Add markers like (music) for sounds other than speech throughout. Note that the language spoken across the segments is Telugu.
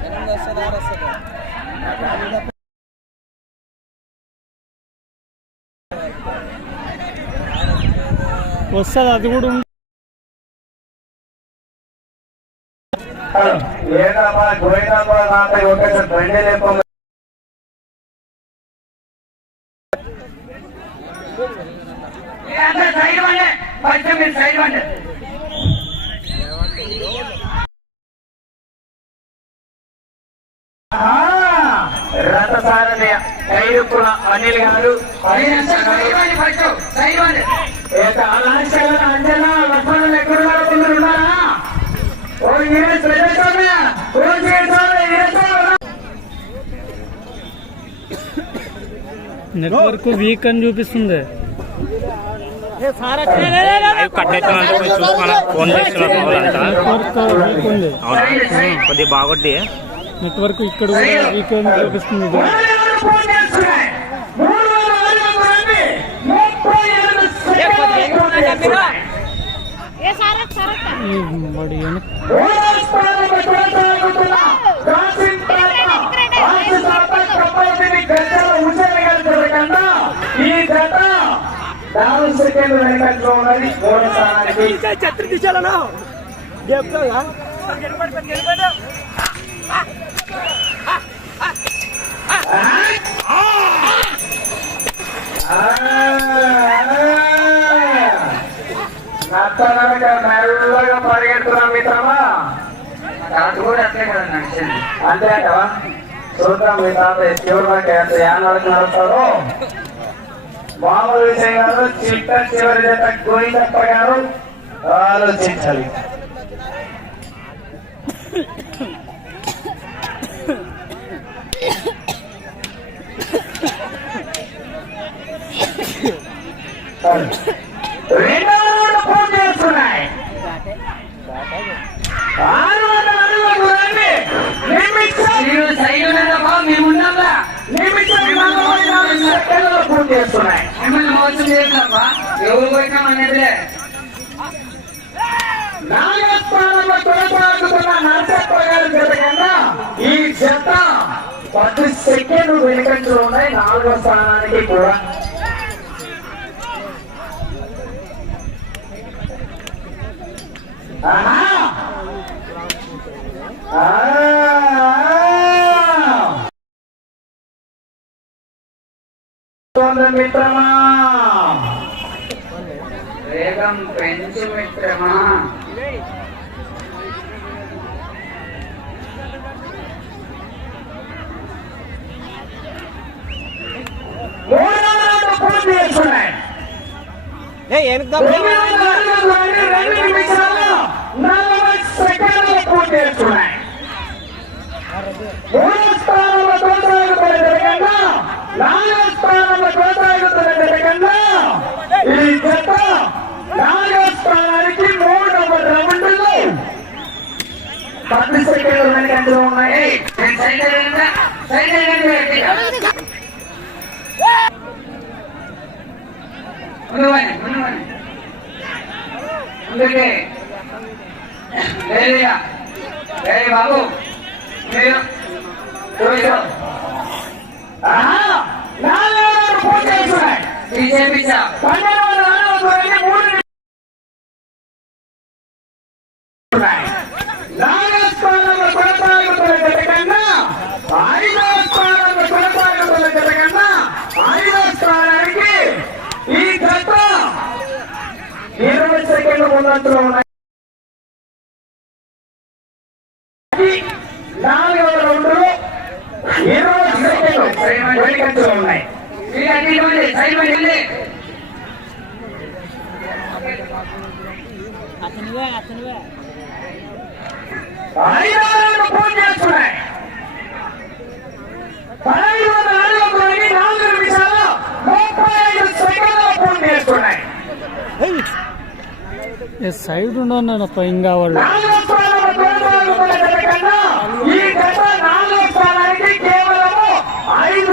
ఎనిమిది వస్తుంది ఆరు వస్తుంది వస్తుంది అది కూడా ఉంది. ఏంటమ్మా గోవిందమ్మ నాట ఒకసారి బండి లేకుండా కొంచెం మీరు సైడ్ రథసారథి కైరుపుల అనిల్ గారు. అంజనా లక్ష్మణులు కొందరు ఉన్నారా? ఓ ఓ నెట్వర్క్ వీక్ అని చూపిస్తుంది. లైవ్ కట్ అవుతున్నట్టు పోయి చూసుకోవాలా ఫోన్ చేస్తున్నారు మా వాళ్ళంతా నెట్వర్క్ వీక్ ఉంది అవునా కొద్దిగా బాగొద్ది నెట్వర్క్ ఇక్కడ కూడా వీక్ అని చూపిస్తుంది ఇది. నాలుగు సెకండ్లు ఉన్నది మూడో స్థానానికి నత్తనక మెల్లగా పరిగెడుతున్నాం మిత్రమా అది కూడా అట్లే కదా నడిచింది అంతే అంటవా చూద్దాం మీ తాత ఎవరు దాకా ఎంత యానాలకు నడుస్తారో మామూలు విషయం గారు చిట్ట చివరి జత గోవిందప్ప గారు ఆలోచించాలి (coughs) రౌండ్ ఎవరు నాలుగో స్థానంలో కొనసాగుతున్న గారి జత కన్నా ఈ జత పది సెకండ్లు ఉన్నాయి నాలుగో స్థానానికి కూడా. మిత్రమా! ஏய் எனக்கு தான் பத்து செகண்ட் நினைக்கிறேன் ముందువని ముందువని ముందుకే లేదయ్యా లే బాబు మీరు బీజేపీ సైడ్ ఉన్నానప్ప ఇంకా వాళ్ళు ఐదు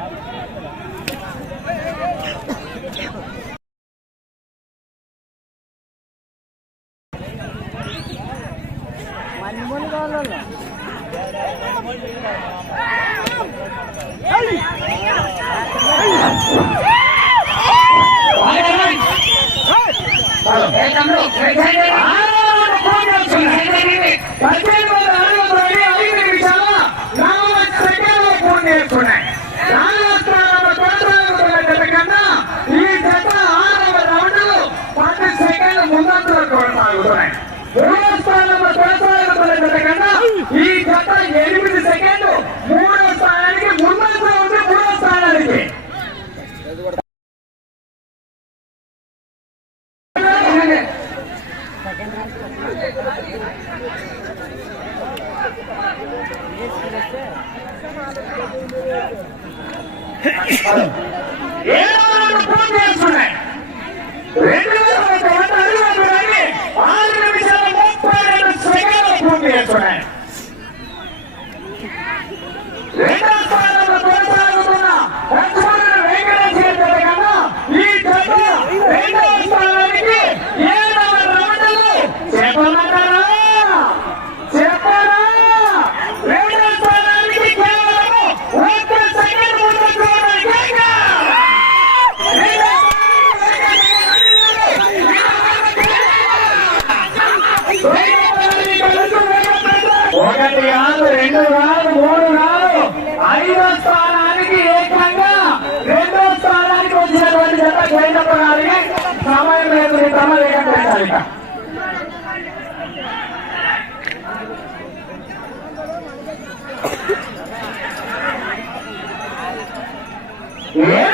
Hey, come look. Hey, hey, hey. Ah, no, no, no, no, no, no, no, no, no, no, no, Right. Yeah.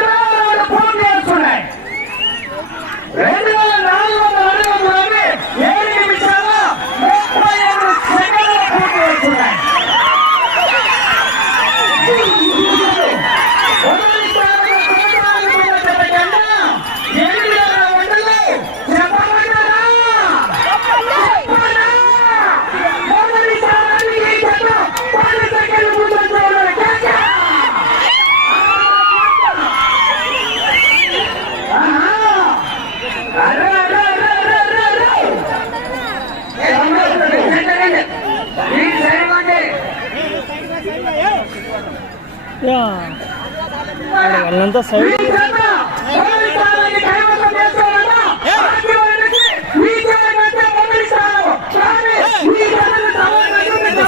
వాళ్ళంతా సైడ్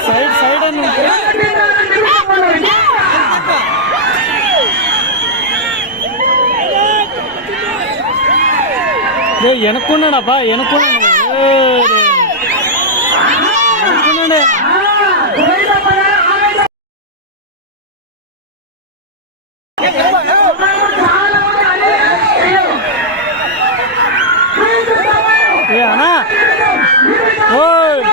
సైడ్ సైడ్ అని వెనక్కున్నాడబ్బా వెనక్కున్నాడు. Word.